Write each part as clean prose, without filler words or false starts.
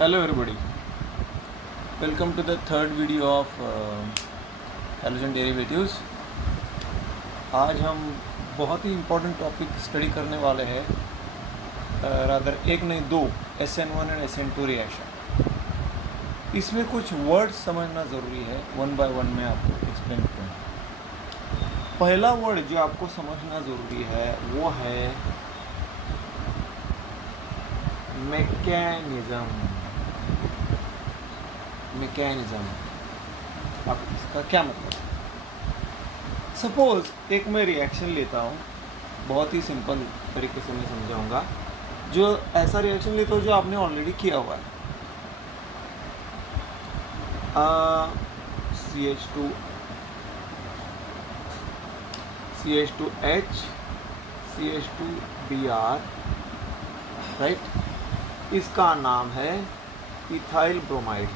Hello everybody, welcome to the third video of halogen derivatives। आज हम बहुत ही important topic study करने वाले हैं, रादर एक नहीं दो, SN1 और SN2 रिएक्शन। इसमें कुछ वर्ड्स समझना ज़रूरी है, वन बाय वन मैं आपको एक्सप्लेन करूँगा। पहला वर्ड जो आपको समझना ज़रूरी है वो है मैकेनिज़्म। अब इसका क्या मतलब है? सपोज एक मैं रिएक्शन लेता हूँ, बहुत ही सिंपल तरीके से मैं समझाऊंगा। जो ऐसा रिएक्शन लेता हूँ जो आपने ऑलरेडी किया हुआ है। CH2 CH2H CH2Br, right. इसका नाम है इथाइल ब्रोमाइड।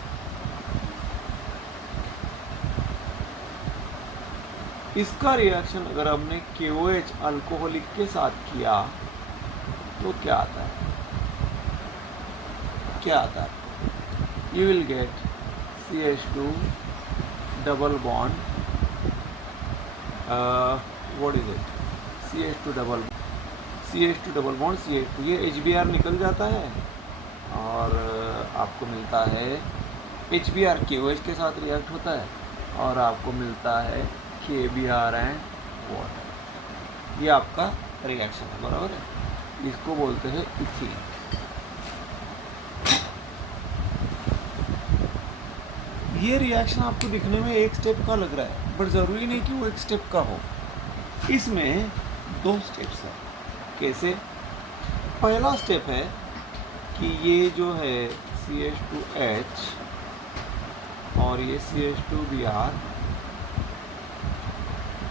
इसका रिएक्शन अगर हमने KOH अल्कोहलिक के साथ किया तो क्या आता है? You will get CH2 double bond, what is it, CH2 double bond CH2, ये HBr निकल जाता है और आपको मिलता है HBr KOH के साथ रिएक्ट होता है और आपको मिलता है KBr एंड वाटर। ये आपका रिएक्शन है, बराबर है। इसको बोलते हैं इथीन। ये रिएक्शन आपको दिखने में एक स्टेप का लग रहा है, बट ज़रूरी नहीं कि वो एक स्टेप का हो। इसमें दो स्टेप्स हैं। कैसे? पहला स्टेप है कि ये जो है CH2H और ये CH2Br,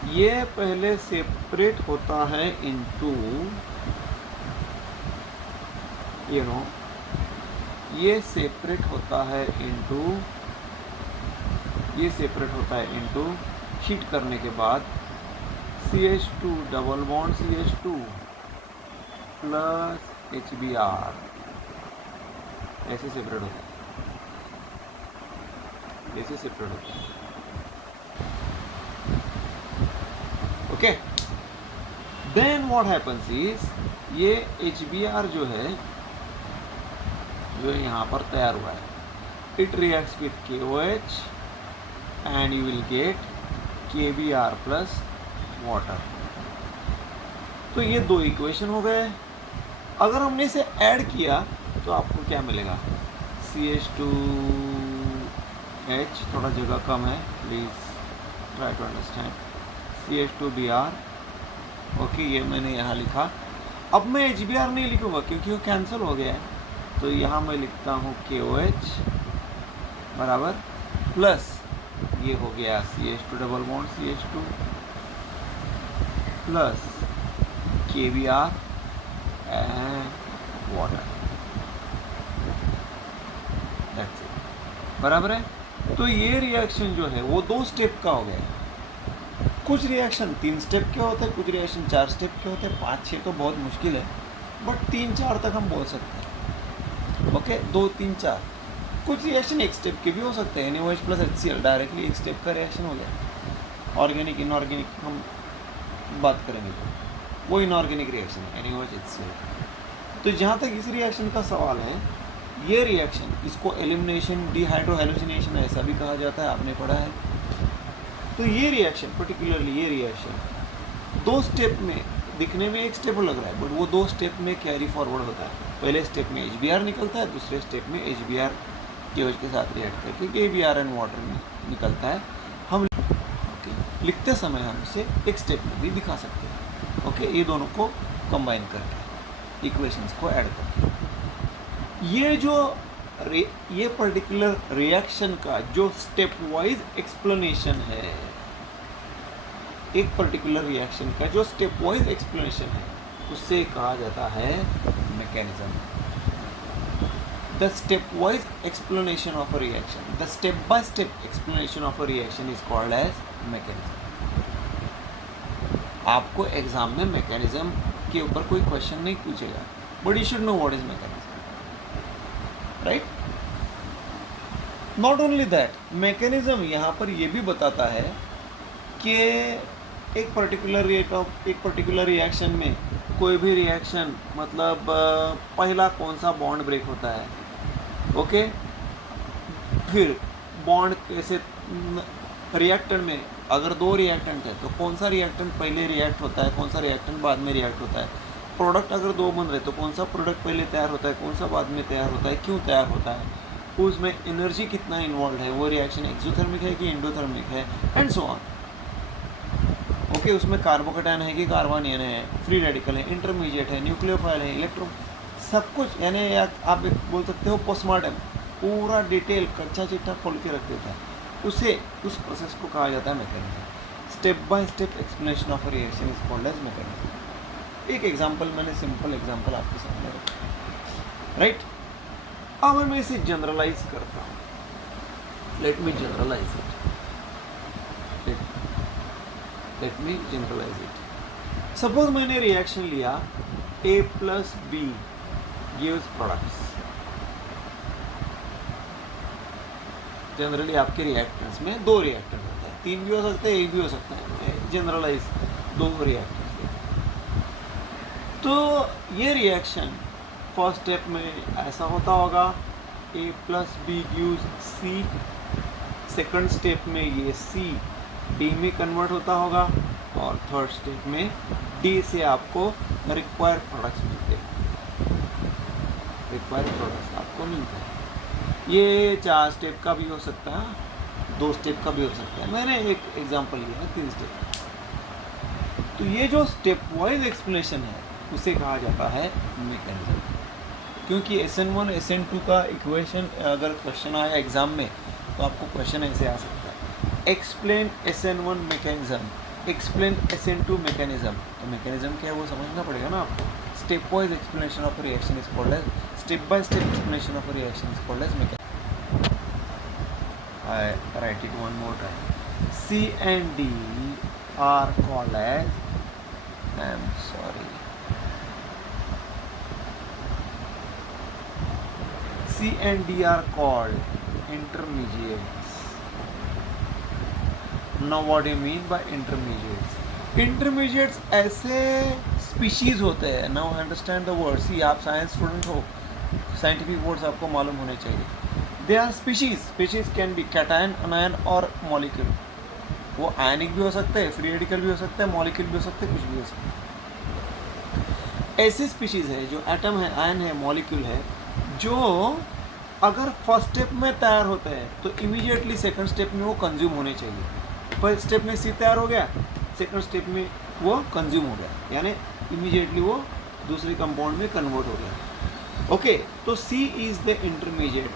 ये पहले सेपरेट होता है इनटू ये सेपरेट होता है इनटू हीट करने के बाद CH2 double bond CH2 plus HBr ऐसे सेपरेट होता है, okay. Then what happens is, ये HBr जो है, जो यहाँ पर तैयार हुआ है, it reacts with KOH and you will get KBr plus water. तो ये दो इक्वेशन हो गए। अगर हमने इसे ऐड किया तो आपको क्या मिलेगा? CH2H, थोड़ा जगह कम है, please try to understand, CH2Br, okay, ये मैंने यहाँ लिखा। अब मैं HBr नहीं लिखूँगा क्योंकि वो कैंसिल हो गया है, तो यहाँ मैं लिखता हूँ KOH बराबर प्लस ये हो गया CH2 double bond CH2 plus KBr and water, that's it, बराबर है। तो ये रिएक्शन जो है वो दो स्टेप का हो गया। कुछ रिएक्शन 3 स्टेप के होते हैं, कुछ रिएक्शन 4 स्टेप के होते हैं, 5-6 तो बहुत मुश्किल है, बट 3-4 तक हम बोल सकते हैं, ओके। 2-3-4। कुछ रिएक्शन एक स्टेप के भी हो सकते हैं, NaOH प्लस HCl डायरेक्टली एक स्टेप का रिएक्शन हो गया। ऑर्गेनिक इनऑर्गेनिक हम बात करेंगे तो वो इनऑर्गेनिक रिएक्शन है, NaOH HCl। तो जहाँ तक इस रिएक्शन का सवाल है, ये रिएक्शन, इसको एलिमिनेशन डिहाइड्रोहैलोजिनेशन ऐसा भी कहा जाता है, आपने पढ़ा है। तो ये रिएक्शन, पर्टिकुलरली ये रिएक्शन दो स्टेप में, दिखने में एक स्टेप लग रहा है, बट वो दो स्टेप में कैरी फॉरवर्ड होता है। पहले स्टेप में HBr निकलता है, दूसरे स्टेप में HBr KOH के साथ रिएक्ट करके KBr एंड वाटर में निकलता है। हम लिखते समय हम इसे एक स्टेप में भी दिखा सकते हैं, ओके। ये दोनों को कंबाइन करके, इक्वेशंस को ऐड करके, ये पर्टिकुलर रिएक्शन का जो स्टेप वाइज एक्सप्लेनेशन है, एक पर्टिकुलर रिएक्शन का जो स्टेप वाइज एक्सप्लेनेशन है, उससे कहा जाता है mechanism. The step wise explanation of a reaction, the step by step explanation of a reaction is called as mechanism. आपको एग्जाम में मैकेनिज्म के ऊपर कोई क्वेश्चन नहीं पूछेगा, but you should know what is mechanism, right. Not only that, mechanism यहाँ पर ये भी बताता है कि एक पर्टिकुलर रिएक्शन में कोई भी रिएक्शन मतलब पहला कौन सा बॉन्ड ब्रेक होता है, ओके, फिर बॉन्ड कैसे रिएक्टेंट में अगर दो रिएक्टेंट है तो कौन सा रिएक्टेंट पहले रिएक्ट होता है, कौन सा रिएक्टेंट बाद में रिएक्ट होता है, प्रोडक्ट अगर दो बन रहे तो कौन सा प्रोडक्ट पहले तैयार होता है, कौन सा बाद में तैयार होता है, क्यों तैयार होता है, उसमें एनर्जी कितना इन्वॉल्व है, वो रिएक्शन एक्सोथर्मिक है कि एंडोथर्मिक है, एंड सो ऑन। ओके, उसमें कार्बोकेटायन है कि कार्बोनियन है, फ्री रेडिकल है, इंटरमीडिएट है, न्यूक्लियोफाइल है, इलेक्ट्रो, सब कुछ, यानी आप बोल सकते हो पोस्टमार्टम, पूरा डिटेल कच्चा चिट्ठा खोल के रख देता है। उस प्रोसेस को कहा जाता है mechanism. Step by step explanation of a reaction is called as mechanism. एक एग्जांपल मैंने सिंपल एग्जांपल आपके सामने रखा, राइट। अब मैं इसे जनरलाइज करता हूँ। Let me generalise it. Suppose मैंने रिएक्शन लिया A plus B gives products। Generally आपके रिएक्टेंट्स में दो रिएक्टेंट होते हैं, तीन भी हो सकते हैं, एक भी हो सकता है, जनरलाइज दो रिएक्टेंट्स। तो ये रिएक्शन फर्स्ट स्टेप में ऐसा होता होगा, A plus B gives C। Second step में ये C D में कन्वर्ट होता होगा, और थर्ड स्टेप में D से आपको रिक्वायर्ड प्रोडक्ट्स मिलते हैं, रिक्वायर्ड प्रोडक्ट्स आपको मिलते हैं। ये 4 स्टेप का भी हो सकता है, 2 स्टेप का भी हो सकता है, मैंने एक एग्जांपल लिया है 3 स्टेप का। तो ये जो स्टेप वाइज एक्सप्लेनेशन है उसे कहा जाता है मैकेनिज्म। क्योंकि SN1 SN2 का इक्वेशन अगर क्वेश्चन आया एग्जाम में तो आपको क्वेश्चन ऐसे आ सकता है, explain SN1 mechanism, explain SN2 mechanism. तो मैकेनिज्म क्या है वो समझना पड़ेगा ना आपको। Step wise explanation of reaction is called as, step by step explanation of a reaction is called as mechanical. I write it one more time. C and D are called as, I'm sorry, C and D are called intermediates. Now what do you mean by intermediates? Intermediates ऐसे species होते हैं। Now understand the word. See, आप science student हो, scientific words आपको मालूम होने चाहिए। They are species can be cation, anion और मॉलिक्यूल। वो आयनिक भी हो सकते हैं, फ्री रेडिकल भी हो सकते हैं, मॉलिक्यूल भी हो सकते हैं, कुछ भी हो सकता है। ऐसी स्पीशीज है जो एटम है, आयन है, मॉलिक्यूल है, जो अगर फर्स्ट स्टेप में तैयार होते हैं तो इमीडिएटली सेकंड स्टेप में वो कंज्यूम होने चाहिए। फर्स्ट स्टेप में सी तैयार हो गया, सेकंड स्टेप में वो कंज्यूम हो गया, यानी इमीडिएटली वो दूसरे कंपाउंड में कन्वर्ट हो गया। ओके, तो C is the intermediate,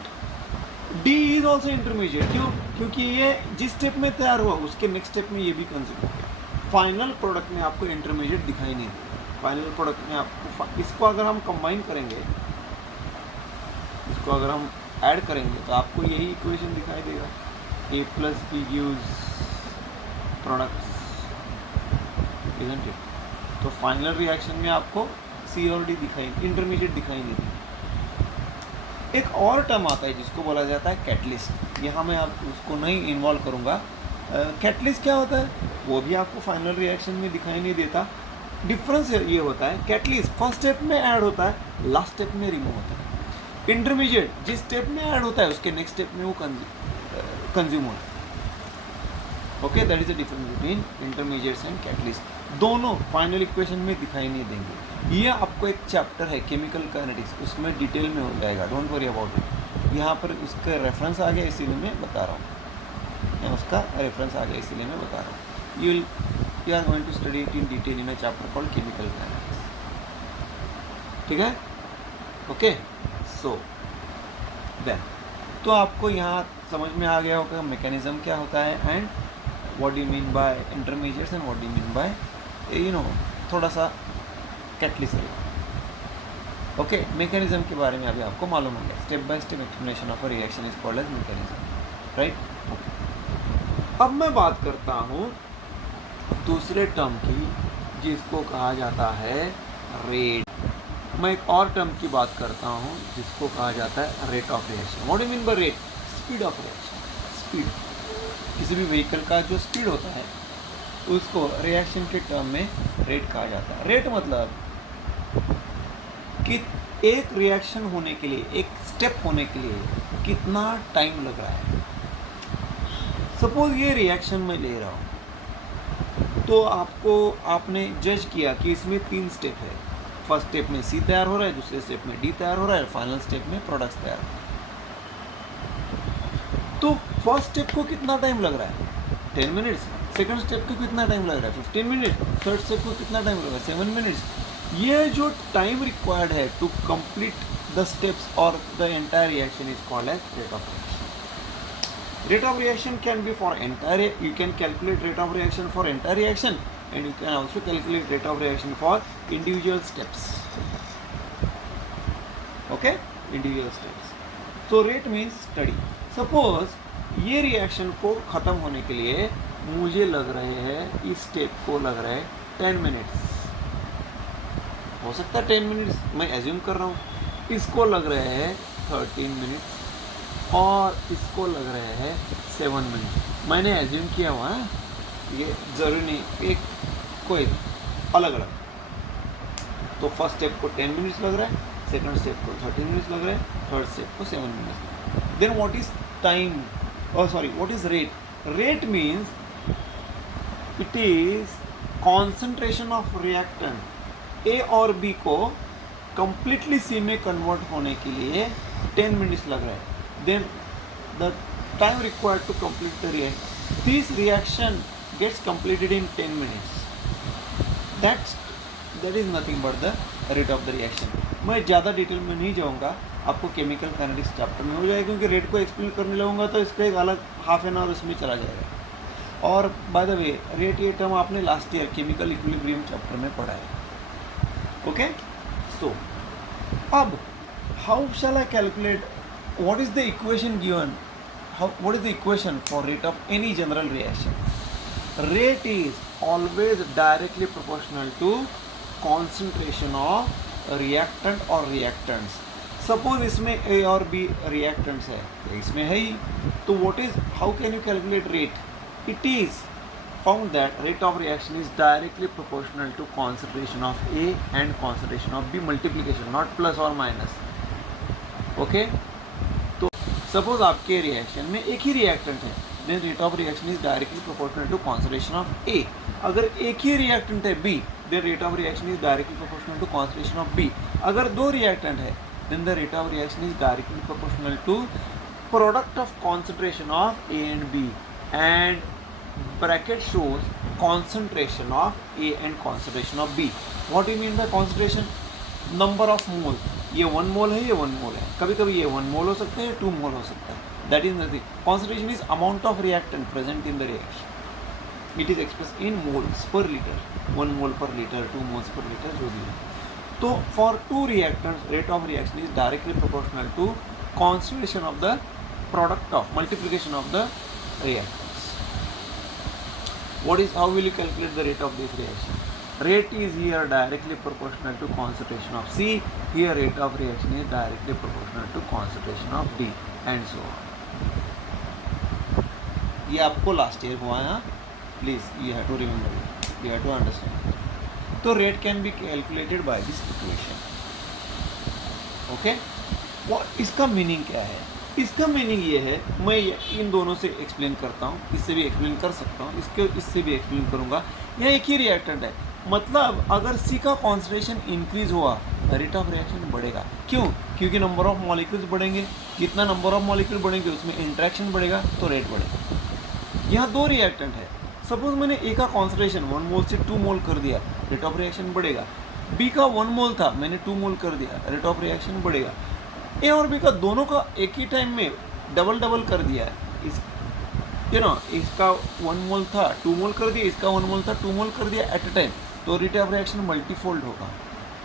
D is also intermediate. क्यों? क्योंकि ये जिस स्टेप में तैयार हुआ उसके नेक्स्ट स्टेप में ये भी कंज्यूम हो गया। फाइनल प्रोडक्ट में आपको इंटरमीडिएट दिखाई नहीं देगा। फाइनल प्रोडक्ट में आपको इसको अगर हम कंबाइन करेंगे, इसको अगर हम ऐड करेंगे तो आपको यही इक्वेशन दिखाई देगा, A plus B gives products, isn't it? तो फाइनल रिएक्शन में आपको C और D दिखाई, इंटरमीडिएट दिखाई नहीं देगा। एक और टर्म आता है जिसको बोला जाता है कैटलिस्ट। यहाँ मैं आप उसको नहीं इन्वॉल्व करूँगा। कैटलिस्ट क्या होता है वो भी आपको फाइनल रिएक्शन में दिखाई नहीं देता। डिफरेंस ये होता है, कैटलिस्ट फर्स्ट स्टेप में ऐड होता है, लास्ट स्टेप में रिमूव होता है। इंटरमीडिएट जिस स्टेप में ऐड होता है उसके नेक्स्ट स्टेप में वो कंज्यूम होता है। Okay, that is the difference between intermediates and catalyst. दोनों फाइनल इक्वेशन में दिखाई नहीं देंगे। ये आपको एक चैप्टर है केमिकल काइनेटिक्स, उसमें डिटेल में हो जाएगा, डोंट वरी अबाउट इट। यहाँ पर उसका रेफरेंस आ गया इसीलिए मैं बता रहा हूँ, या उसका रेफरेंस आ गया इसीलिए मैं बता रहा हूँ। You are going to study it in detail in a chapter called chemical kinetics, ठीक है। ओके, सो देन तो आपको यहाँ समझ में आ गया होगा मैकेनिज्म क्या होता है and what do you mean bye intermediates and what do you mean bye थोड़ा सा कैटलिस्ट। ओके, मैकेनिज्म के बारे में अभी आपको मालूम हो गया। Step by step explanation of a reaction is called as mechanism, right. अब मैं बात करता हूँ दूसरे टर्म की जिसको कहा जाता है रेट। मैं एक और टर्म की बात करता हूँ जिसको कहा जाता है rate of reaction. What do you mean by rate? Speed of reaction, speed, किसी भी व्हीकल का जो स्पीड होता है उसको रिएक्शन के टर्म में रेट कहा जाता है। रेट मतलब कि एक रिएक्शन होने के लिए, एक स्टेप होने के लिए कितना टाइम लग रहा है। सपोज ये रिएक्शन मैं ले रहा हूँ, तो आपने जज किया कि इसमें 3 स्टेप है। फर्स्ट स्टेप में सी तैयार हो रहा है, दूसरे स्टेप में डी तैयार हो रहा है, फाइनल स्टेप में प्रोडक्ट्स तैयार हो रहा है। तो फर्स्ट स्टेप को कितना टाइम लग रहा है? 10 मिनट्स। सेकंड स्टेप को कितना टाइम लग रहा है? 15 मिनट। थर्ड स्टेप को कितना टाइम लग रहा है? 7 मिनट्स। ये जो टाइम रिक्वायर्ड है टू कंप्लीट द स्टेप्स और the entire reaction is called as rate of reaction. Rate of reaction can be for entire, you can calculate rate of reaction for entire reaction, and you can also calculate rate of reaction for individual steps. Okay, individual steps. So rate means study. Suppose ये reaction को ख़त्म होने के लिए मुझे लग रहे हैं, इस स्टेप को लग रहे हैं 10 मिनट्स। हो सकता है 10 मिनट्स, मैं एज्यूम कर रहा हूँ। इसको लग रहे हैं 13 मिनट्स और इसको लग रहे हैं 7 मिनट। मैंने एज्यूम किया हुआ, ये ज़रूरी नहीं, एक कोई अलग अलग। तो फर्स्ट स्टेप को 10 मिनट्स लग रहा है, सेकंड स्टेप को 30 मिनट्स लग रहा है, थर्ड स्टेप को 7 minutes. Then what is time, what is rate? Rate means it is concentration of reactant A और बी को कंप्लीटली सी में कन्वर्ट होने के लिए 10 मिनट्स लग रहा है। Then the time required to complete the reaction, this reaction gets completed in 10 minutes. That is nothing but the rate of the reaction. मैं ज़्यादा डिटेल में नहीं जाऊँगा, आपको केमिकल काइनेटिक्स चैप्टर में हो जाएगा, क्योंकि रेट को एक्सप्लेन करने लगूँगा तो इसका एक अलग हाफ एन आवर उसमें चला जाएगा। और बाय द वे, रेट ये टर्म आपने last year chemical equilibrium chapter में पढ़ा है। ओके, सो अब how shell I calculate? What is the equation given? What is the equation for rate of any general reaction? Rate is always directly proportional to concentration of reactant or reactants. Suppose इसमें A और B reactants है, तो इसमें है ही, तो what is, how can you calculate rate? It is found that rate of reaction is directly proportional to concentration of A and concentration of B multiplication, not plus or minus. Okay? Suppose आपके reaction में एक ही reactant है, then rate of reaction is directly proportional to concentration of A. अगर एक ही reactant है B, then rate of reaction is directly proportional to concentration of B. अगर 2 रिएक्टेंट है, then the rate of reaction is directly proportional to product of concentration of A and B, and bracket shows concentration of A and concentration of B. What you mean bye concentration? Number of mole, ये 1 मोल है, ये 1 मोल है, कभी कभी ये 1 मोल हो सकता है, 2 मोल हो सकता है। That is nothing. Concentration is amount of reactant present in the reaction. It is express in moles per litre, 1 मोल पर लीटर, 2 मोल्स पर लीटर, जो भी है। तो for 2 reactants rate of reaction is directly proportional to concentration of the product of multiplication of the reactants. What is, how will you calculate the rate of this reaction? Rate is here directly proportional to concentration of C. Here rate of reaction is directly proportional to concentration of D, and so on. ये आपको last year हुआ है, please you have to remember it, you have to understand. तो rate can be calculated by this equation. Okay, इसका meaning क्या है? इसका meaning ये है, मैं इन दोनों से एक्सप्लेन करता हूँ, इससे भी एक्सप्लेन कर सकता हूँ, इससे भी एक्सप्लेन करूँगा। यह एक ही रिएक्टेंट है, मतलब अगर सी का कॉन्सेंट्रेशन इंक्रीज हुआ, रेट ऑफ रिएक्शन बढ़ेगा। क्यों? क्योंकि नंबर ऑफ मॉलिक्यूल्स बढ़ेंगे, जितना नंबर ऑफ मॉलिक्यूल बढ़ेंगे उसमें इंट्रैक्शन बढ़ेगा, तो रेट बढ़ेगा। यहाँ 2 रिएक्टेंट है, सपोज मैंने ए का कॉन्सेंट्रेशन 1 मोल से 2 मोल कर दिया, रेट ऑफ रिएक्शन बढ़ेगा। बी का 1 मोल था, मैंने 2 मोल कर दिया, रेट ऑफ रिएक्शन बढ़ेगा। ए और बी का दोनों का एक ही टाइम में डबल कर दिया है, इस इसका 1 मोल था 2 मोल कर दिया, इसका 1 मोल था 2 मोल कर दिया एट अ टाइम, तो रेट ऑफ रिएक्शन मल्टीफोल्ड होगा।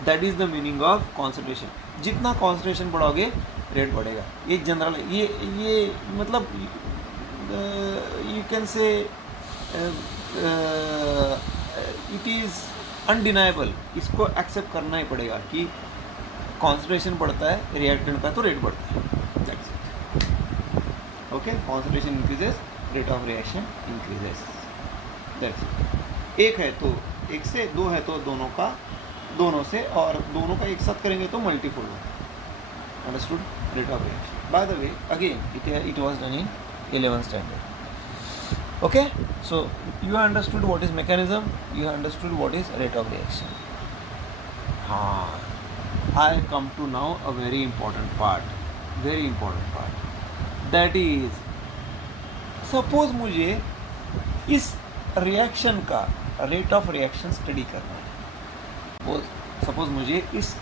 That is the meaning of concentration. जितना कॉन्सेंट्रेशन बढ़ाओगे रेट बढ़ेगा। ये जनरल, ये मतलब you can say it is undeniable, इसको एक्सेप्ट करना ही पड़ेगा कि कॉन्सेंट्रेशन बढ़ता है रिएक्टेंट का तो रेट बढ़ता है। Okay, concentration increases, rate of reaction increases, that's it. एक है तो एक से, दो है तो दोनों से, और दोनों का एक साथ करेंगे तो मल्टीपल होगा। Understood? Rate of reaction, bye the way again it was done in 11th standard. Okay, so you have understood what is mechanism, you have understood what is rate of reaction. I come to now a very important part, that is, suppose मुझे इस reaction का rate of reaction study करना है, suppose मुझे इस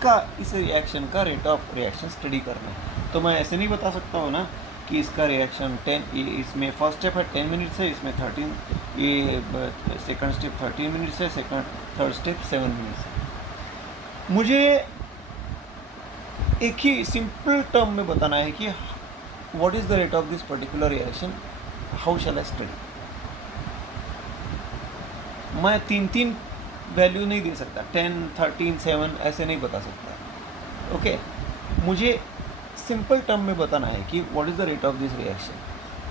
reaction का rate of reaction study करना है, तो मैं ऐसे नहीं बता सकता हूँ ना कि इसका रिएक्शन 10, इसमें फर्स्ट स्टेप है 10 मिनट्स है, इसमें 13, ये सेकंड स्टेप 13 मिनट्स है, थर्ड स्टेप 7 मिनट्स है। मुझे एक ही सिंपल टर्म में बताना है कि what is the rate of this particular reaction, how shell I study. मैं 3 वैल्यू नहीं दे सकता, 10, 13, 7 ऐसे नहीं बता सकता। ओके, मुझे सिंपल टर्म में बताना है कि what is the rate of this reaction.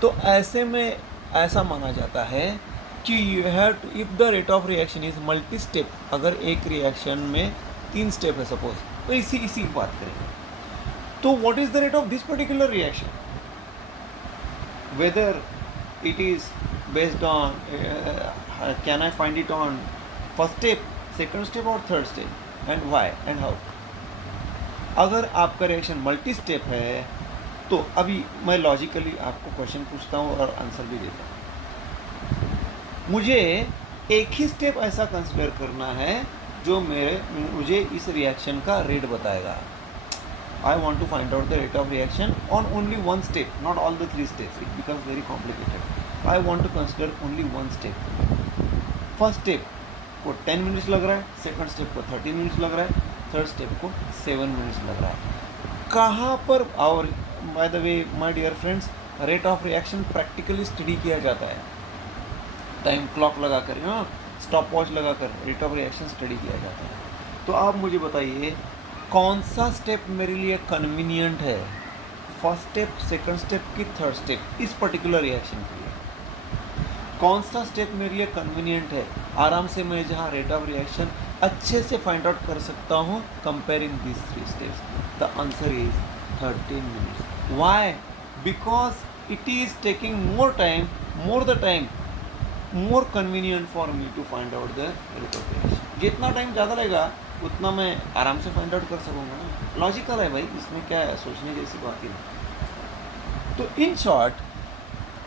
तो ऐसे में ऐसा माना जाता है कि you have to, if the rate of reaction is multi step, अगर एक रिएक्शन में 3 स्टेप है सपोज, तो इसी की बात करेंगे। तो what is the rate of this particular reaction, whether it is based on, can I find it on first step, second step और third step, and why and how. अगर आपका रिएक्शन मल्टी स्टेप है तो अभी मैं logically आपको question पूछता हूँ और आंसर भी देता हूँ। मुझे एक ही स्टेप ऐसा कंसिडर करना है जो मुझे इस रिएक्शन का रेट बताएगा। I want to find out the rate of reaction on only 1 step, not all the 3 steps, it becomes very complicated. I want to consider only 1 step. First step को 10 minutes लग रहा है, second step को 30 minutes लग रहा है, third step को 7 minutes लग रहा है। कहाँ पर, और by the way my dear friends, rate of reaction practically study किया जाता है, टाइम क्लॉक लगा कर, स्टॉप वॉच लगा कर रेट ऑफ रिएक्शन स्टडी किया जाता है। तो आप मुझे बताइए कौन सा स्टेप मेरे लिए कन्वीनियंट है, फर्स्ट स्टेप, सेकंड स्टेप की थर्ड स्टेप, इस पर्टिकुलर रिएक्शन के लिए कौन सा स्टेप मेरे लिए कन्वीनियंट है, आराम से मैं जहाँ रेट ऑफ रिएक्शन अच्छे से फाइंड आउट कर सकता हूँ comparing this 3 steps. The answer is 13 minutes. Why? Because it is taking more time, more convenient for me to find out the rate of reaction. जितना टाइम ज़्यादा लगेगा उतना मैं आराम से फाइंड आउट कर सकूँगा ना। लॉजिकल है भाई, इसमें क्या है, सोचने जैसी बात ही नहीं। तो इन शॉर्ट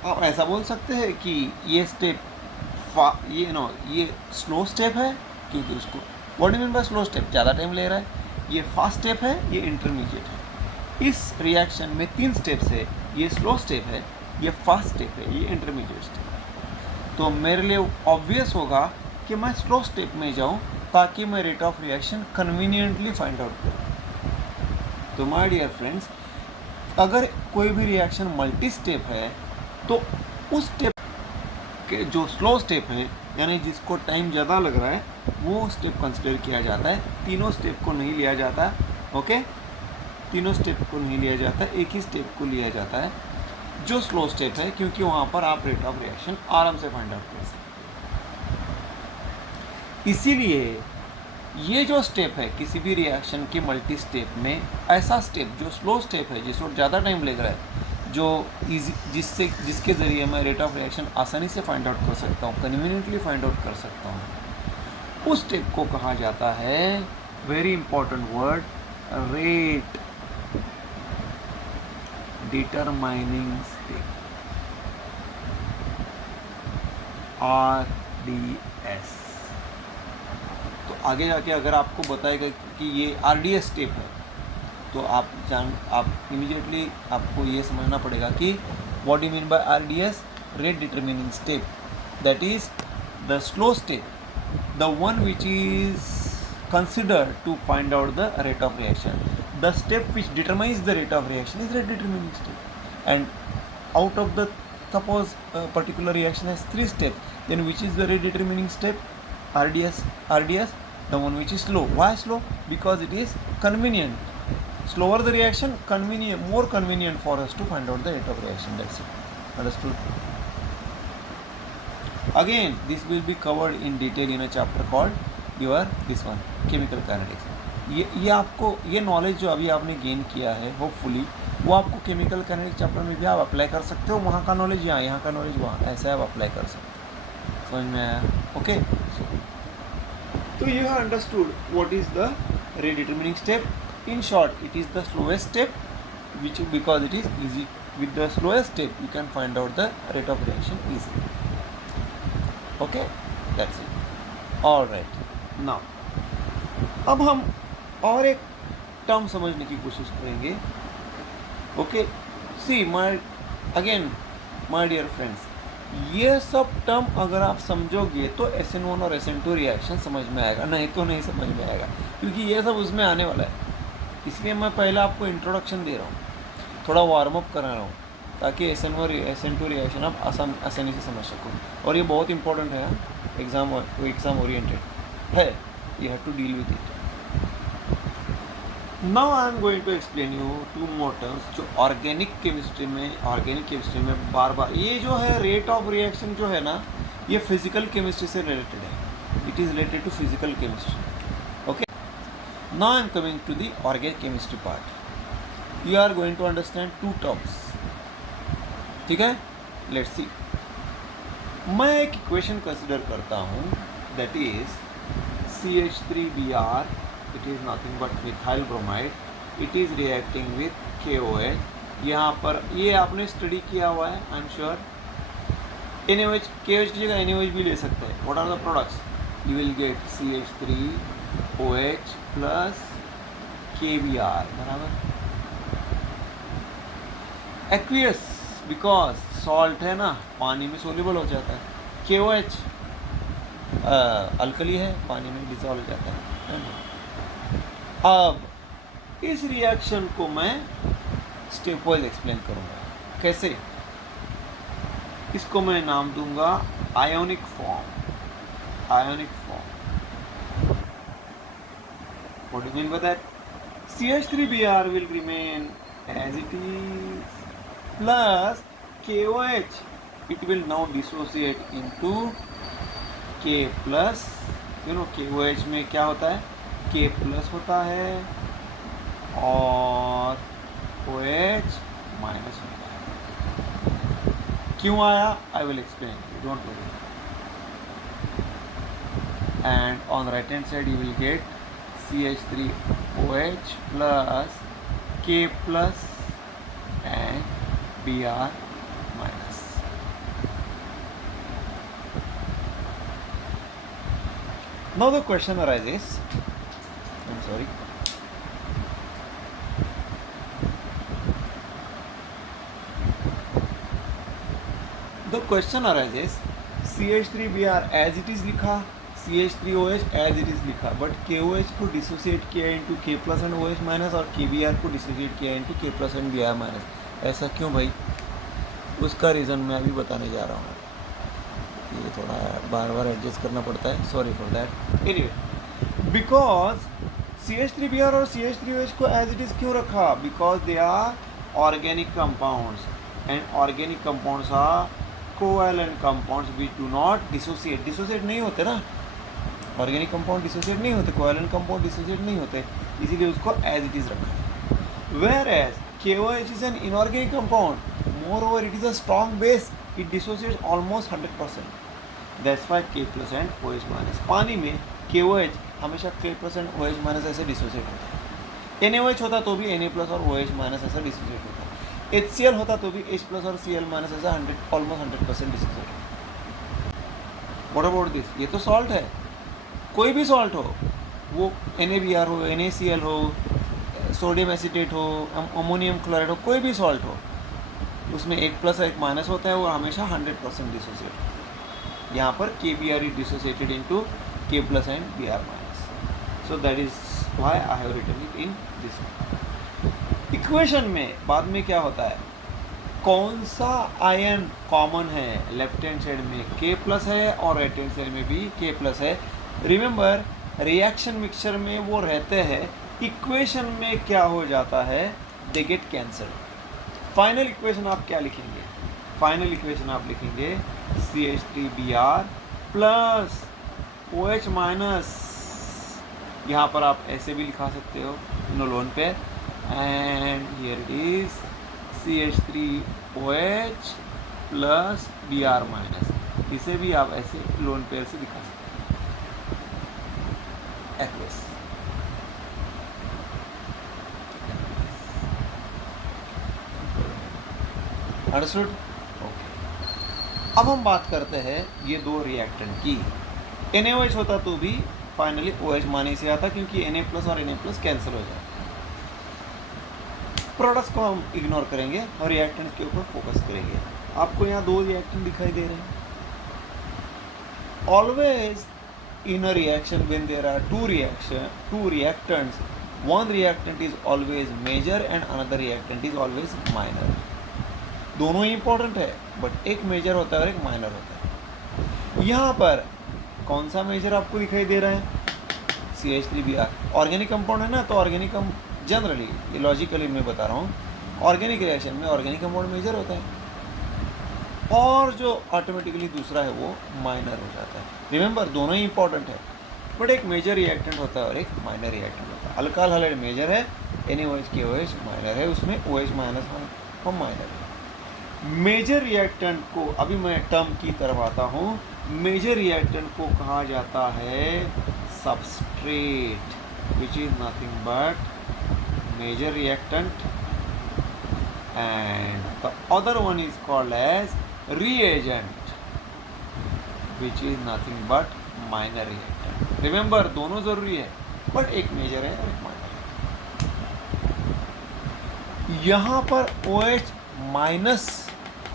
आप ऐसा बोल सकते हैं कि ये स्टेप ये स्लो स्टेप है, क्योंकि उसको what do you mean bye slow step, ज़्यादा टाइम ले रहा है। ये फास्ट स्टेप है, ये इंटरमीडिएट है। इस रिएक्शन में 3 स्टेप्स है, ये स्लो स्टेप है, ये फास्ट स्टेप है, ये इंटरमीडिएट स्टेप है। तो मेरे लिए ऑब्वियस होगा कि मैं स्लो स्टेप में जाऊँ ताकि मैं rate of reaction conveniently find out करूँ। तो माय डियर फ्रेंड्स, अगर कोई भी रिएक्शन मल्टी स्टेप है तो उस स्टेप के जो स्लो स्टेप है, यानी जिसको टाइम ज़्यादा लग रहा है, वो स्टेप कंसिडर किया जाता है। तीनों स्टेप को नहीं लिया जाता, ओके, तीनों स्टेप को नहीं लिया जाता, एक ही स्टेप को लिया जाता है जो स्लो स्टेप है, क्योंकि वहाँ पर आप रेट ऑफ रिएक्शन आराम से फाइंड आउट कर सकते हैं। इसीलिए ये जो स्टेप है किसी भी रिएक्शन के मल्टी स्टेप में, ऐसा स्टेप जो स्लो स्टेप है, जिसको ज़्यादा टाइम लग रहा है, जो जिसके ज़रिए मैं रेट ऑफ रिएक्शन आसानी से फाइंड आउट कर सकता हूँ, कन्वीनियंटली फाइंड आउट कर सकता हूँ, उस स्टेप को कहा जाता है, very important word, rate determining step, RDS। तो आगे जाके अगर आपको बताएगा कि ये RDS स्टेप है, तो आप इमीडिएटली आपको ये समझना पड़ेगा कि what do you mean bye RDS, rate determining step, that is the slow step, the one which is considered to find out the rate of reaction. The step which determines the rate of reaction is rate determining step. And out of the, suppose a particular reaction has 3 steps, then which is the rate determining step? RDS, the one which is slow. Why slow? Because it is convenient. Slower the reaction, more convenient for us to find out the rate of reaction. That's it. Understood? Again, this will be covered in detail in a chapter called your this one chemical kinetics. ये आपको ये knowledge जो अभी आपने gain किया है hopefully वो आपको केमिकल काइनेटिक्स चैप्टर में भी आप अप्लाई कर सकते हो. वहाँ का नॉलेज यहाँ का नॉलेज वहाँ, ऐसे आप अप्लाई कर सकते हो. समझ में आया? ओके. तो you have understood what is the redetermining step. In short, it is the slowest step, which because it is easy. With the slowest step, you can find out the rate of reaction easily. Okay, that's it. All right. Now, अब हम और एक term समझने की कोशिश करेंगे. Okay, see my again my dear friends, ये सब टर्म अगर आप समझोगे तो SN1 और SN2 रिएक्शन समझ में आएगा, नहीं तो नहीं समझ में आएगा, क्योंकि ये सब उसमें आने वाला है. इसलिए मैं पहले आपको इंट्रोडक्शन दे रहा हूँ, थोड़ा वार्म अप करा रहा हूँ, ताकि SN1 SN2 रिएक्शन आप आसानी से समझ सको. और ये बहुत इंपॉर्टेंट है, एग्ज़ाम ओरिएंटेड है. You have to deal with it. Now I am going to explain you 2 more terms जो ऑर्गेनिक केमिस्ट्री में बार बार ये जो है रेट ऑफ रिएक्शन जो है ना, ये फिजिकल केमिस्ट्री से रिलेटेड है. It is related to physical chemistry. Okay, now I am coming to the organic chemistry part. You are going to understand 2 terms. ठीक है, लेट्स सी. मैं एक इक्वेशन कंसिडर करता हूँ, that is CH3Br. It is nothing but methyl bromide. It is reacting with KOH. यहाँ पर ये आपने स्टडी किया हुआ है, I am sure. NaOH, KOH की जगह NaOH भी ले सकते हैं. What are the products? You will get CH3OH plus KBr. बराबर. Aqueous, because salt है ना, पानी में soluble हो जाता है. KOH अल्कली है, पानी में डिसॉल्व हो जाता है. अब इस रिएक्शन को मैं स्टेप वाइज एक्सप्लेन करूंगा. कैसे? इसको मैं नाम दूंगा ionic form. What do mean by that? CH3Br will remain as it is plus KOH. It will now dissociate into K plus. KOH में क्या होता है? K प्लस होता है और OH माइनस होता है. क्यों आया? I will explain, don't worry. And on right hand side you will get CH3OH plus K plus and Br minus. Now the question arises. I'm sorry. The question arises, CH3Br as it is लिखा, CH3OH as it is लिखा, but KOH को dissociate किया into K plus and OH minus और KBr को dissociate किया into K plus and Br minus. ऐसा क्यों भाई? उसका रीज़न मैं अभी बताने जा रहा हूँ. ये थोड़ा बार बार एडजस्ट करना पड़ता है, sorry for that. Anyway, because CH3Br और CH3OH को एज इट इज़ क्यों रखा? Because they are organic compounds and organic compounds are covalent compounds which do not dissociate नहीं होते ना. ऑर्गेनिक कंपाउंड डिसोसिएट नहीं होते, कोवैलेंट कंपाउंड डिसोसिएट नहीं होते, इसीलिए उसको एज इट इज़ रखा. Where as KOH is an inorganic compound, more over it is a strong base, it dissociates almost 100%. That's why K plus and OH minus. पानी में KOH हमेशा K plus and OH minus ऐसे dissociate होता है. NaOH होता तो भी Na plus और OH माइनस ऐसा डिसोसिएट होता है. HCl होता तो भी H प्लस और Cl माइनस ऐसा ऑलमोस्ट 100% डिसोसिएट होता है. What about this? ये तो सॉल्ट है, कोई भी सॉल्ट हो, वो NaBr हो, NaCl हो, सोडियम एसीटेट हो, अमोनियम क्लोराइड हो, कोई भी सॉल्ट हो, उसमें एक प्लस और एक माइनस होता है, वो हमेशा 100% डिसोसिएट होता है. यहाँ पर KBr is dissociated into K plus and Br minus. So that is why I have written it in this way. Equation में बाद में क्या होता है? कौन सा आयन कॉमन है? लेफ्ट हैंड साइड में K प्लस है और राइट हैंड साइड में भी K प्लस है. रिमेंबर, रिएक्शन मिक्सचर में वो रहते हैं. इक्वेशन में क्या हो जाता है? They get cancelled. Final equation आप क्या लिखेंगे? फाइनल इक्वेशन आप लिखेंगे CH3Br प्लस OH माइनस, यहाँ पर आप ऐसे भी लिखा सकते हो no lone pair, and here it is CH3OH plus Br minus, इसे भी आप ऐसे लोन पेयर से दिखा सकते हो एक्वेस। अंडरस्टूड? ओके, अब हम बात करते हैं ये दो रिएक्टेंट की। NaOH होता तो भी फाइनली OH माने से आता, क्योंकि Na प्लस और Na प्लस कैंसिल हो जाए। प्रोडक्ट्स को हम इग्नोर करेंगे और रिएक्टेंट्स के ऊपर फोकस करेंगे। आपको यहाँ दो रिएक्टेंट दिखाई दे रहे हैं। Always in a reaction when there are two reactants, one reactant is always major and another reactant is always minor. दोनों ही इंपॉर्टेंट है, बट एक मेजर होता है और एक माइनर होता है। यहाँ पर कौन सा मेजर आपको दिखाई दे रहा है? CH3Br। ऑर्गेनिक कंपाउंड है ना, तो ऑर्गेनिक जनरली, ये लॉजिकली मैं बता रहा हूँ, ऑर्गेनिक रिएक्शन में ऑर्गेनिक कंपाउंड मेजर होता है और जो ऑटोमेटिकली दूसरा है वो माइनर हो जाता है। रिमेंबर, दोनों ही इंपॉर्टेंट है, बट एक मेजर रिएक्टेंट होता है और एक माइनर रिएक्टेंट होता है। अल्काइल हैलाइड मेजर है, NaOH KOH माइनर है, उसमें OH माइनस हम माइनर है। मेजर रिएक्टेंट को, अभी मैं टर्म की तरफ आता हूँ, मेजर रिएक्टेंट को कहा जाता है substrate, which is nothing but major reactant, and the other one is called as reagent, which is nothing but minor reactant. Remember, दोनों जरूरी है, बट एक मेजर है और एक माइनर है। यहाँ पर OH माइनस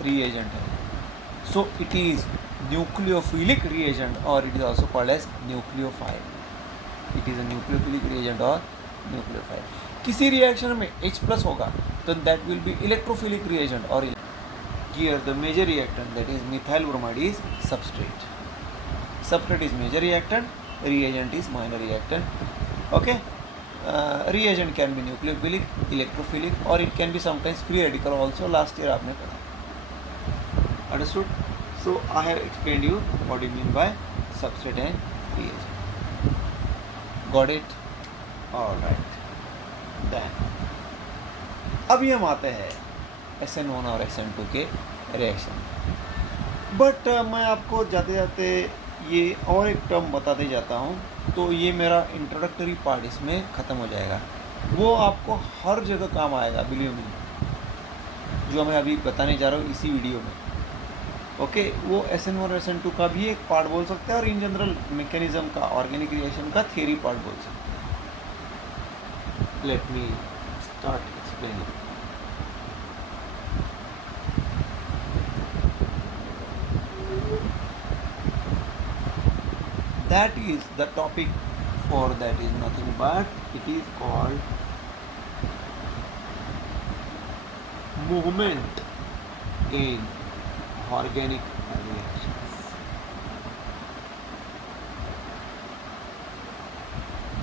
reagent है, so it is nucleophilic reagent or it is also called as nucleophile. It is a nucleophilic reagent or nucleophile. किसी रिएक्शन में H प्लस होगा तो that will be electrophilic reagent or here the major reactant, that is methyl bromide, is substrate. Substrate is major reactant, reagent is minor reactant. Okay, reagent can be nucleophilic, electrophilic, or it can be sometimes free radical also. Last year आपने पढ़ा। Understood? So I have explained you what you mean by substrate and reagent. Got it? All right. Then अभी हम आते हैं SN1 और SN2 के reaction. But मैं आपको जाते जाते ये और एक टर्म बताते जाता हूँ, तो ये मेरा इंट्रोडक्टरी पार्ट इसमें ख़त्म हो जाएगा। वो आपको हर जगह काम आएगा, बिलीव मी, जो मैं अभी बताने जा रहा हूँ इसी वीडियो में। ओके, वो SN1 और SN2 का भी एक पार्ट बोल सकते हैं और इन जनरल मैकेनिज्म का, ऑर्गेनिक रिएक्शन का थियरी पार्ट बोल सकते हैं। Let me start explaining. That is the topic for that is nothing but it is called movement in organic reactions.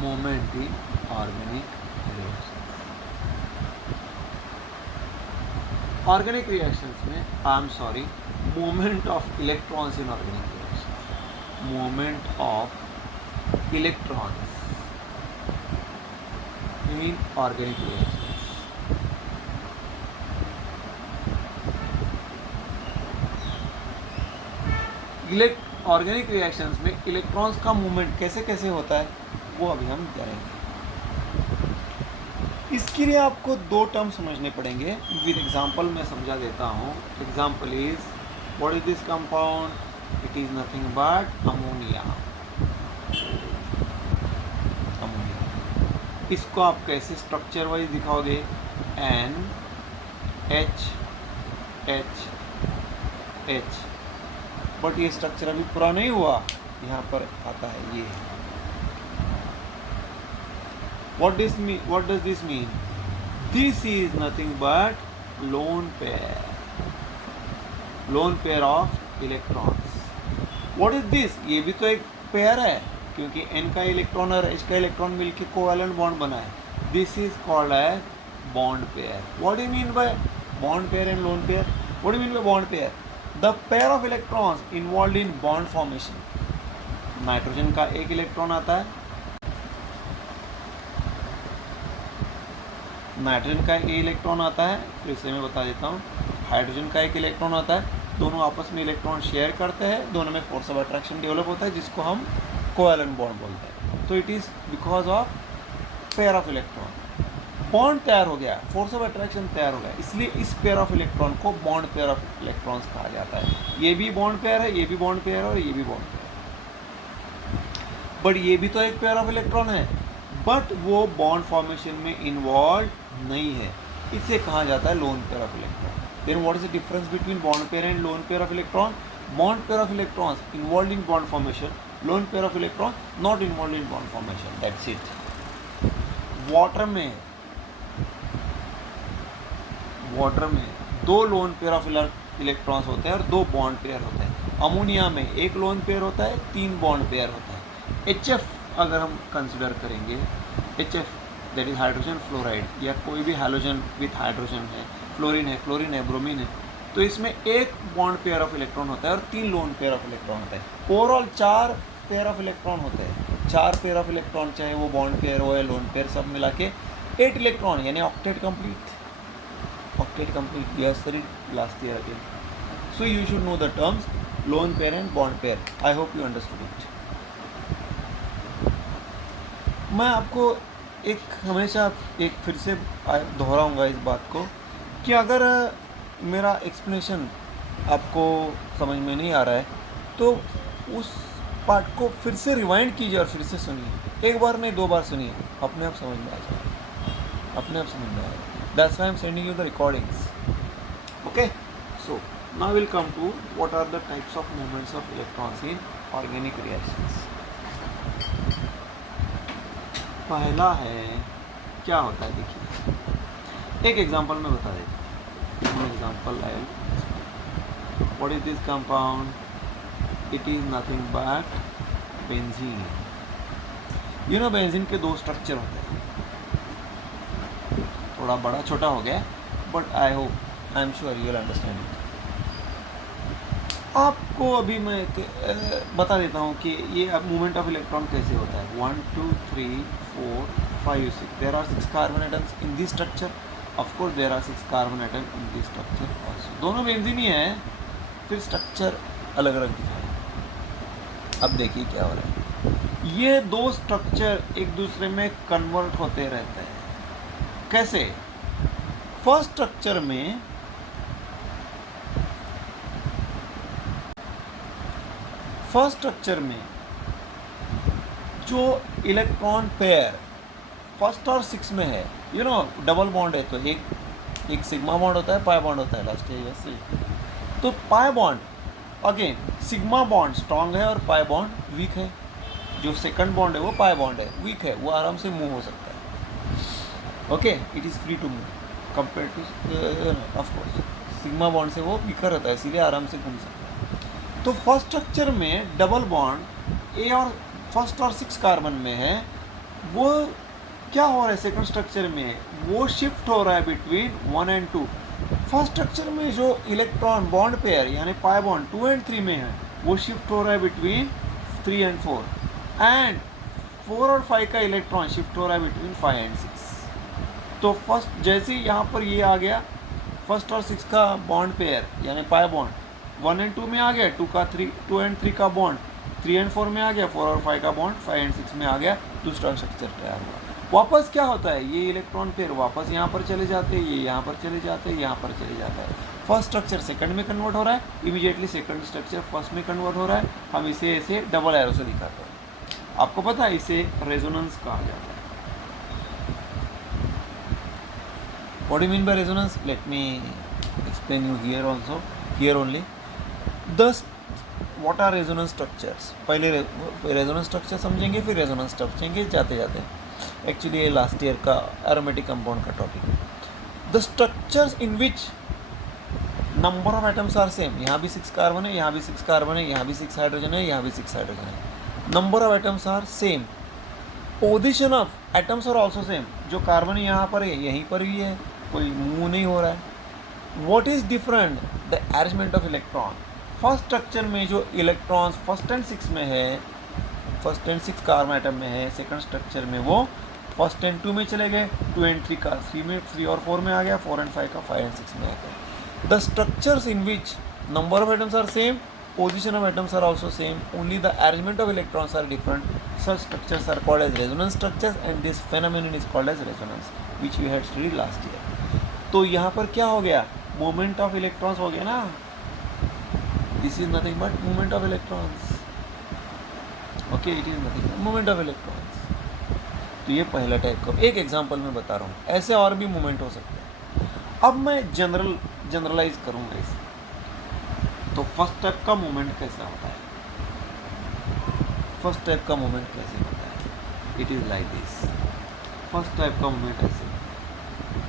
Movement in organic reactions. Organic reactions में, movement of electrons in organic reactions. Movement of electrons in organic reactions. Organic reactions में electrons का movement कैसे कैसे होता है वो अभी हम जानेंगे। इसके लिए आपको दो टर्म समझने पड़ेंगे। विद एग्जांपल मैं समझा देता हूँ। Example is, what is this compound? It is nothing but ammonia. इसको आप कैसे स्ट्रक्चर वाइज दिखाओगे? NH. बट ये स्ट्रक्चर अभी पूरा नहीं हुआ, यहाँ पर आता है ये। What does this mean? This is nothing but lone pair of electrons. What is this? ये भी तो एक पेयर है, क्योंकि N का इलेक्ट्रॉन और H का इलेक्ट्रॉन मिलके कोवैलेंट बॉन्ड बना है। This is called as bond pair. What do you mean by bond pair and lone pair? What do mean by bond pair? The pair of electrons involve in bond formation. Nitrogen का एक electron आता है, nitrogen का एक electron आता है, फिर से मैं बता देता हूँ, हाइड्रोजन का एक इलेक्ट्रॉन आता है, दोनों आपस में इलेक्ट्रॉन शेयर करते हैं, दोनों में फोर्स ऑफ अट्रैक्शन डेवलप होता है जिसको हम कोवैलेंट बॉन्ड बोलते हैं। तो it is because of pair of electron. Bond तैयार हो गया, फोर्स ऑफ अट्रैक्शन तैयार हो गया, इसलिए इस पेयर ऑफ इलेक्ट्रॉन को बॉन्ड पेयर ऑफ इलेक्ट्रॉन्स कहा जाता है। ये भी बॉन्ड पेयर है, ये भी बॉन्ड पेयर है और ये भी बॉन्ड पेयर है। बट ये भी तो एक पेयर ऑफ इलेक्ट्रॉन है, बट वो बॉन्ड फॉर्मेशन में इन्वॉल्व नहीं है, इसे कहा जाता है lone pair of electron. Then what is the difference between bond pair and lone pair of electron? Bond pair of electrons involve in bond formation, lone pair of electron not involve in bond formation, that's it. Water में दो loan pair of electrons होते हैं और दो bond pair होते हैं। Ammonia में एक लोन पेयर होता है, तीन बॉन्ड पेयर होता है। HF अगर हम कंसिडर करेंगे, HF that is hydrogen fluoride, या कोई भी हैलोजन विथ हाइड्रोजन है, फ्लोरीन है, ब्रोमीन है, तो इसमें एक बॉन्ड पेयर ऑफ इलेक्ट्रॉन होता है और तीन लोन पेयर ऑफ इलेक्ट्रॉन होता है। ओवरऑल 4 पेयर ऑफ इलेक्ट्रॉन होते हैं, 4 पेयर ऑफ इलेक्ट्रॉन, चाहे वो बॉन्ड पेयर हो या लोन पेयर, सब मिला के 8 इलेक्ट्रॉन, यानी octet complete we have studied last year again. So you should know the terms lone pair and bond pair. I hope you understood it. मैं आपको हमेशा फिर से दोहराऊंगा इस बात को कि अगर मेरा एक्सप्लेनेशन आपको समझ में नहीं आ रहा है तो उस पार्ट को फिर से रिवाइंड कीजिए और फिर से सुनिए, एक बार नहीं 2 बार सुनिए, अपने आप समझ में आ जाएगा, अपने आप समझ में आएगा। That's why I'm sending you the recordings. Okay, so now we'll come to what are the types of movements of electrons in organic reactions. पहला है, क्या होता है देखिए, एक एग्जांपल में बता देता हूँ। एग्जांपल है, what is this compound? It is nothing but benzene. You know benzene के 2 स्ट्रक्चर होते हैं, थोड़ा बड़ा छोटा हो गया, but I am sure you will understand it. आपको अभी मैं बता देता हूँ कि ये अब मूवमेंट ऑफ इलेक्ट्रॉन कैसे होता है। 1 2 3 4 5 6 there are 6 carbon atoms in this structure, of course there are 6 carbon atom in this structure also. दोनों बेंजीन ही है, फिर स्ट्रक्चर अलग अलग दिखाया। अब देखिए क्या हो रहा है, ये 2 स्ट्रक्चर एक दूसरे में कन्वर्ट होते रहते हैं। कैसे? फर्स्ट स्ट्रक्चर में जो इलेक्ट्रॉन पेयर फर्स्ट और 6 में है, यू नो डबल बॉन्ड है, तो एक सिग्मा बॉन्ड होता है, पाई बॉन्ड होता है लास्ट वैसे। तो pi bond again, sigma bond strong है और पाई बॉन्ड वीक है। जो सेकंड बॉन्ड है वो पाई बॉन्ड है, वीक है, वो आराम से मूव हो सकता है। Okay, it is free to move compare to of course sigma bond से वो वीकर रहता है, इसीलिए आराम से घूम सकता है। तो फर्स्ट स्ट्रक्चर में डबल बॉन्ड ए और फर्स्ट और 6 कार्बन में है, वो क्या हो रहा है सेकंड स्ट्रक्चर में, वो शिफ्ट हो रहा है बिटवीन 1 एंड 2। फर्स्ट स्ट्रक्चर में जो इलेक्ट्रॉन बॉन्ड पेयर यानी पाई बॉन्ड 2 एंड 3 में है, वो शिफ्ट हो रहा है बिटवीन 3 एंड 4, एंड 4 और 5 का इलेक्ट्रॉन शिफ्ट हो रहा है बिटवीन 5 एंड 6। तो फर्स्ट जैसे ही यहाँ पर ये आ गया, फर्स्ट और 6 का बॉन्ड पेयर यानी पाई बॉन्ड 1 एंड 2 में आ गया, 2 एंड 3 का बॉन्ड 3 एंड 4 में आ गया, 4 और 5 का बॉन्ड 5 एंड 6 में आ गया, दूसरा स्ट्रक्चर तैयार हुआ। वापस क्या होता है, ये इलेक्ट्रॉन पेयर वापस यहाँ पर चले जाते हैं, ये यहाँ पर चले जाते हैं, यहाँ पर चले जाता है। फर्स्ट स्ट्रक्चर सेकंड में कन्वर्ट हो रहा है, इमीडिएटली सेकंड स्ट्रक्चर फर्स्ट में कन्वर्ट हो रहा है। हम इसे ऐसे डबल एरो से दिखाते हैं। आपको पता है इसे रेजोनेंस कहा जाता है। What do you mean by resonance? Let me explain you here also, here only. Thus, what are resonance structures? पहले resonance structure समझेंगे, फिर resonance समझेंगे जाते जाते। Actually ये लास्ट ईयर का aromatic compound का टॉपिक है। The structures in which number of atoms are same, यहाँ भी 6 कार्बन है, यहाँ भी 6 कार्बन है, यहाँ भी 6 हाइड्रोजन है, यहाँ भी 6 हाइड्रोजन है। Number of atoms are same. Position of atoms are also same. जो कार्बन यहाँ पर है यहीं पर भी है, कोई मूव नहीं हो रहा है। What is different? The arrangement of electron. First structure में जो इलेक्ट्रॉन्स फर्स्ट एंड सिक्स में है, first and six carbon atom में है, सेकंड स्ट्रक्चर में वो फर्स्ट एंड टू में चले गए, टू एंड थ्री का थ्री में, थ्री और फोर में आ गया, फोर एंड फाइव का फाइव एंड सिक्स में आ गया। The structures in which number of atoms are same, position of atoms are also same, only the arrangement of electrons are different. Such structures are called as resonance structures and this phenomenon is called as resonance, which we had studied last year. तो यहाँ पर क्या हो गया? Movement of electrons हो गया ना? This is nothing but movement of electrons. Okay, it is nothing but movement of electrons. तो ये पहला टाइप का एक एग्जांपल मैं बता रहा हूँ, ऐसे और भी मूवमेंट हो सकते हैं। अब मैं जनरलाइज करूँगा इसे। तो फर्स्ट टाइप का मूवमेंट कैसा होता है? फर्स्ट टाइप का मूवमेंट कैसे होता है? It is like this. First type का मूवमेंट ऐसे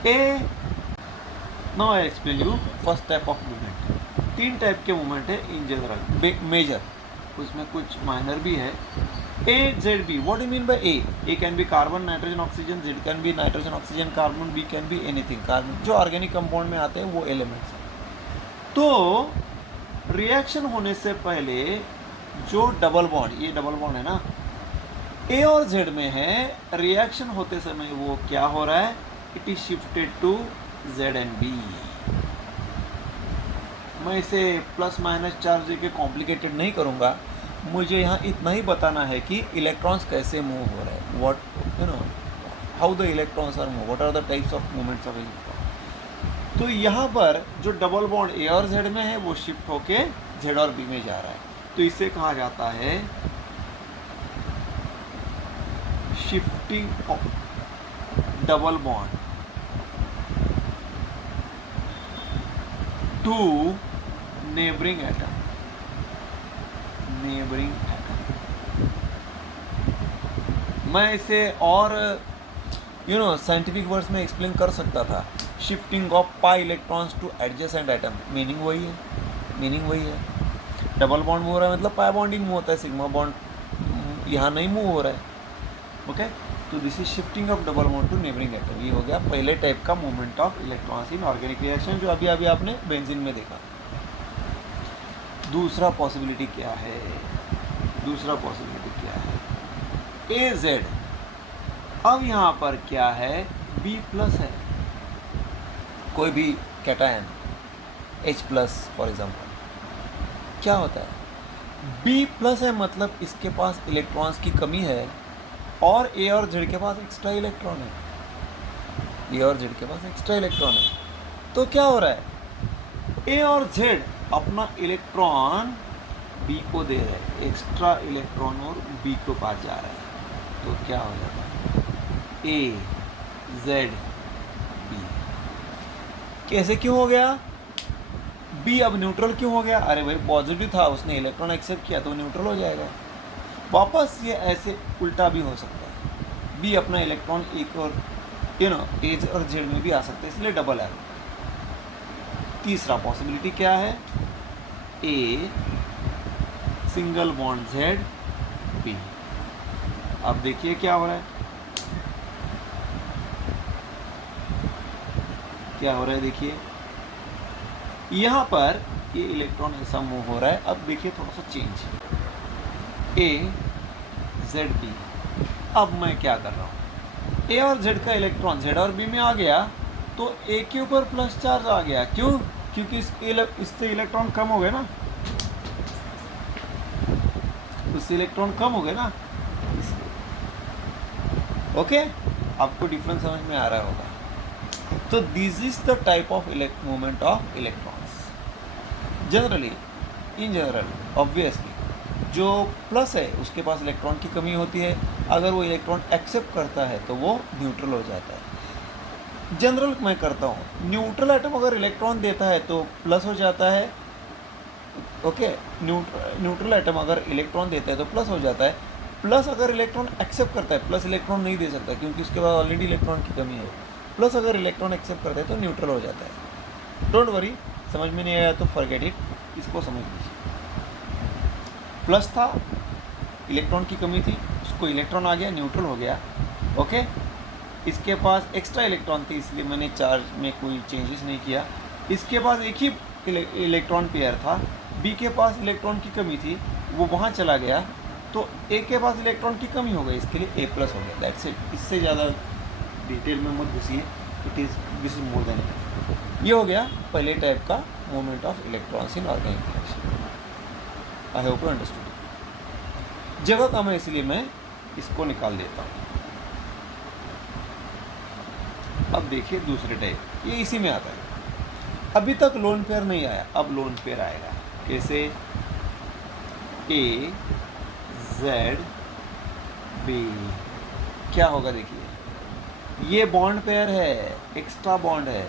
A, now I explain you first type of movement. तीन टाइप के मूवमेंट है इन जनरल, मेजर, उसमें कुछ माइनर भी है। A Z B, what you mean by A? A can be carbon nitrogen oxygen, Z can be nitrogen oxygen carbon, B can be anything carbon, जो organic compound में आते हैं वो elements हैं। तो रिएक्शन होने से पहले जो डबल बॉन्ड, ये डबल बॉन्ड है ना, ए और जेड में है, रिएक्शन होते समय वो क्या हो रहा है? It is shifted to Z and B. मैं इसे प्लस माइनस चार्ज देके कॉम्प्लिकेटेड नहीं करूँगा, मुझे यहाँ इतना ही बताना है कि इलेक्ट्रॉन्स कैसे मूव हो रहे हैं, what you know how the electrons are move, what are the types of movements of electron. तो यहाँ पर जो डबल बॉन्ड ए और जेड में है वो शिफ्ट होके जेड और बी में जा रहा है, तो इसे कहा जाता है shifting of double bond to neighbouring atom. Neighbouring atom मैं इसे और साइंटिफिक वर्ड्स में एक्सप्लेन कर सकता था। Shifting of pi electrons two adjacent atom, meaning वही है। डबल बॉन्ड मूव हो रहा है मतलब पाई बॉन्ड ही मूव होता है, सिग्मा बॉन्ड यहाँ नहीं मूव हो रहा है। ओके, तो this is shifting of double bond to neighbouring atom. ये हो गया पहले टाइप का movement of electrons in organic reaction, जो अभी आपने बेंजीन में देखा। दूसरा पॉसिबिलिटी क्या है? ए जेड, अब यहाँ पर क्या है? बी प्लस है, कोई भी cation H plus for example, क्या होता है? B प्लस है मतलब इसके पास इलेक्ट्रॉन्स की कमी है और A और Z के पास एक्स्ट्रा इलेक्ट्रॉन है। तो क्या हो रहा है? A और Z अपना इलेक्ट्रॉन B को दे रहे हैं, एक्स्ट्रा इलेक्ट्रॉन और B को पास जा रहा है, तो क्या हो जाता है? A Z B। कैसे क्यों हो गया? बी अब न्यूट्रल क्यों हो गया? अरे भाई पॉजिटिव था, उसने इलेक्ट्रॉन एक्सेप्ट किया तो न्यूट्रल हो जाएगा। वापस ये ऐसे उल्टा भी हो सकता है, बी अपना इलेक्ट्रॉन एक और एज और जेड में भी आ सकता है, इसलिए डबल एरो। तीसरा पॉसिबिलिटी क्या है? A single bond Z B. अब देखिए क्या हो रहा है, देखिए यहाँ पर ये इलेक्ट्रॉन ऐसा मूव हो रहा है। अब देखिए थोड़ा सा चेंज, ए जेड बी। अब मैं क्या कर रहा हूँ? ए और जेड का इलेक्ट्रॉन जेड और बी में आ गया, तो ए के ऊपर प्लस चार्ज आ गया। क्यों? क्योंकि इससे इलेक्ट्रॉन कम हो गए ना, उससे इलेक्ट्रॉन कम हो गए ना। ओके, आपको डिफरेंस समझ में आ रहा होगा। तो this is the type of movement of electrons. Generally, in general, obviously जो प्लस है उसके पास इलेक्ट्रॉन की कमी होती है, अगर वो इलेक्ट्रॉन एक्सेप्ट करता है तो वो न्यूट्रल हो जाता है। जनरल मैं करता हूँ, न्यूट्रल एटम अगर इलेक्ट्रॉन देता है तो प्लस हो जाता है। ओके, न्यूट्रल एटम अगर इलेक्ट्रॉन देता है तो प्लस हो जाता है। प्लस अगर इलेक्ट्रॉन एक्सेप्ट करता है, प्लस इलेक्ट्रॉन नहीं दे सकता क्योंकि उसके पास ऑलरेडी इलेक्ट्रॉन की कमी है। प्लस अगर इलेक्ट्रॉन एक्सेप्ट करता है तो न्यूट्रल हो जाता है। डोंट वरी, समझ में नहीं आया तो फॉरगेट इट, इसको समझ लीजिए। प्लस था, इलेक्ट्रॉन की कमी थी, उसको इलेक्ट्रॉन आ गया, न्यूट्रल हो गया। ओके, इसके पास एक्स्ट्रा इलेक्ट्रॉन थी इसलिए मैंने चार्ज में कोई चेंजेस नहीं किया। इसके पास एक ही इलेक्ट्रॉन पेयर था, बी के पास इलेक्ट्रॉन की कमी थी, वो वहाँ चला गया, तो ए के पास इलेक्ट्रॉन की कमी हो गई, इसके लिए ए प्लस हो गया, दैट्स इट। इससे ज़्यादा डिटेल में मत घुसिए, it is this is more than. ये हो गया पहले टाइप का movement of electrons in organic reaction. I hope you understood. जगह कम है इसलिए मैं इसको निकाल देता हूँ। अब देखिए दूसरे टाइप, ये इसी में आता है। अभी तक लोन पेयर नहीं आया, अब लोन पेयर आएगा। कैसे? ए जेड बी। क्या होगा देखिए, ये बॉन्ड पेयर है, एक्स्ट्रा बॉन्ड है,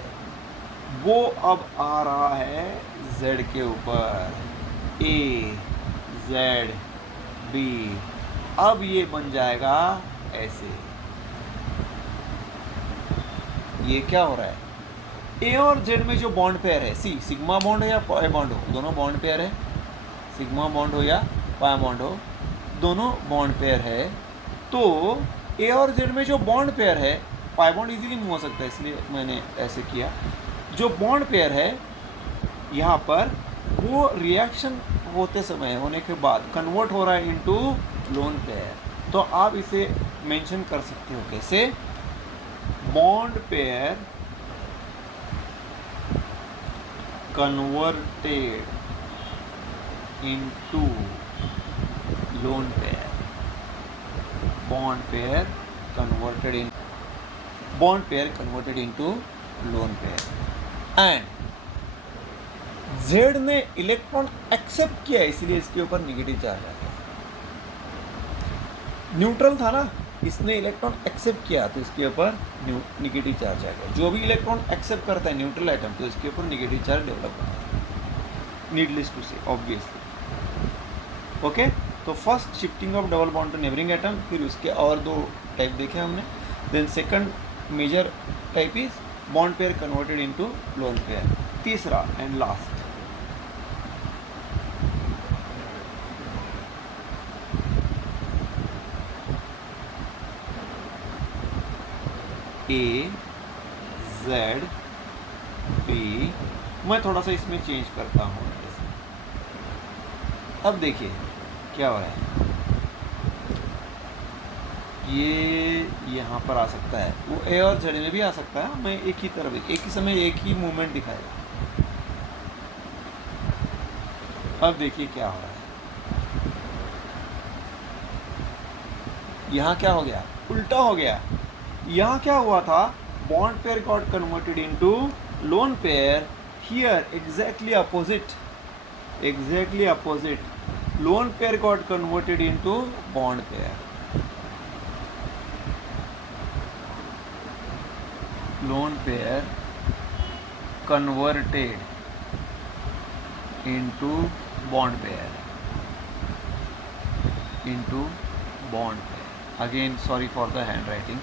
वो अब आ रहा है जेड के ऊपर, ए जेड बी। अब ये बन जाएगा ऐसे। ये क्या हो रहा है? ए और जेड में जो बॉन्ड पेयर है, सी सिग्मा बॉन्ड हो या पाई बॉन्ड हो, दोनों बॉन्ड पेयर है। सिग्मा बॉन्ड हो या पाई बॉन्ड हो, दोनों बॉन्ड पेयर है। तो ए और जेड में जो बॉन्ड पेयर है, पाई बॉन्ड इजीली मूव हो सकता है, इसलिए मैंने ऐसे किया। जो बॉन्ड पेयर है यहाँ पर, वो रिएक्शन होते समय, होने के बाद कन्वर्ट हो रहा है इनटू लोन पेयर। तो आप इसे मेंशन कर सकते हो कैसे? Bond pair converted into lone pair, bond pair converted into lone pair, and Z ने इलेक्ट्रॉन एक्सेप्ट किया, इसलिए इसके ऊपर नेगेटिव चार्ज आ गया। न्यूट्रल था ना, इसने इलेक्ट्रॉन एक्सेप्ट किया तो इसके ऊपर नेगेटिव चार्ज आ गया। जो भी इलेक्ट्रॉन एक्सेप्ट करता है न्यूट्रल आइटम, तो इसके ऊपर नेगेटिव चार्ज डेवलप होता है। Needless to say, obviously. Okay, तो first shifting of double bond to neighbouring atom, फिर उसके और दो टाइप देखे हमने। Then second major type is bond pair converted into lone pair. तीसरा and last, A Z B. मैं थोड़ा सा इसमें चेंज करता हूँ। अब देखिए क्या हो रहा है, ये यहाँ पर आ सकता है, वो ए और जेड में भी आ सकता है। मैं एक ही तरफ, एक ही समय एक ही मूवमेंट दिखाएगा। अब देखिए क्या हो रहा है, यहाँ क्या हो गया, उल्टा हो गया। यहाँ क्या हुआ था, bond pair got converted into lone pair. Here exactly opposite, lone pair got converted into bond pair. Lone pair converted into bond pair, again sorry for the hand writing.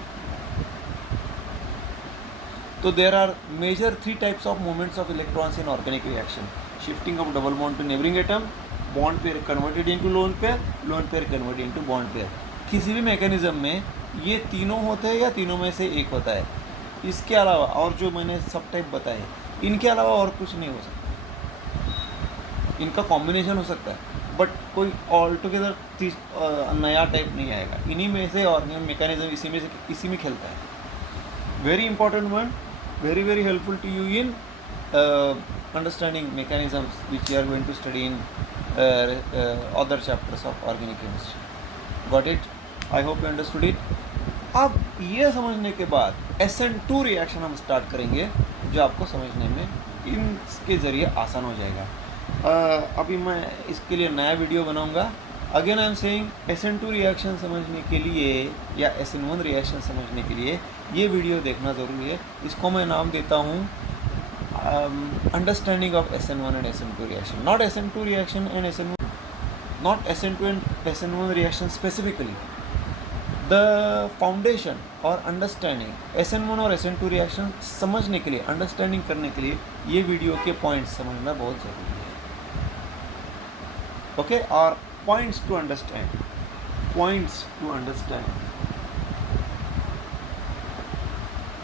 So there are major three types of movements of electrons in organic reaction: shifting of double bond to neighboring atom, bond pair converted into lone pair converted into bond pair। किसी भी mechanism में ये तीनों होते हैं या तीनों में से एक होता है। इसके अलावा और जो मैंने सब टाइप बताए, इनके अलावा और कुछ नहीं हो सकता। इनका कॉम्बिनेशन हो सकता है, बट कोई ऑल टुगेदर नया टाइप नहीं आएगा। इन्हीं में से ऑर्गेनिक मैकेनिज्म इसी में खेलता है। Very important one, very helpful to you in understanding mechanisms which you are going to study in other chapters of organic chemistry. Got it? I hope you understood it. अब ये समझने के बाद SN2 reaction हम start करेंगे, जो आपको समझने में इसके ज़रिए आसान हो जाएगा। अभी मैं इसके लिए नया वीडियो बनाऊंगा। Again I am saying, SN2 reaction समझने के लिए या SN1 रिएक्शन समझने के लिए ये वीडियो देखना ज़रूरी है। इसको मैं नाम देता हूँ understanding of SN1 and SN2 reaction, not SN2 reaction and SN1, not SN2 and SN1 reaction specifically, the foundation और अंडरस्टैंडिंग SN1 और SN2 रिएक्शन समझने के लिए, अंडरस्टैंडिंग करने के लिए ये वीडियो के पॉइंट्स समझना बहुत ज़रूरी है। ओके, और points to understand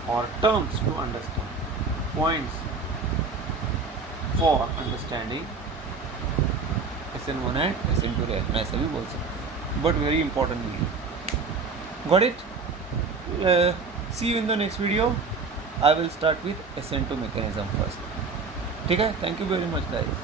or terms to understand, points for understanding SN1 and SN2 reaction, ऐसा भी बोल सकते हैं, बट वेरी इंपॉर्टेंट नहीं। Got it? See you in the next video. I will start with SN2 mechanism first. ठीक है, thank you very much guys.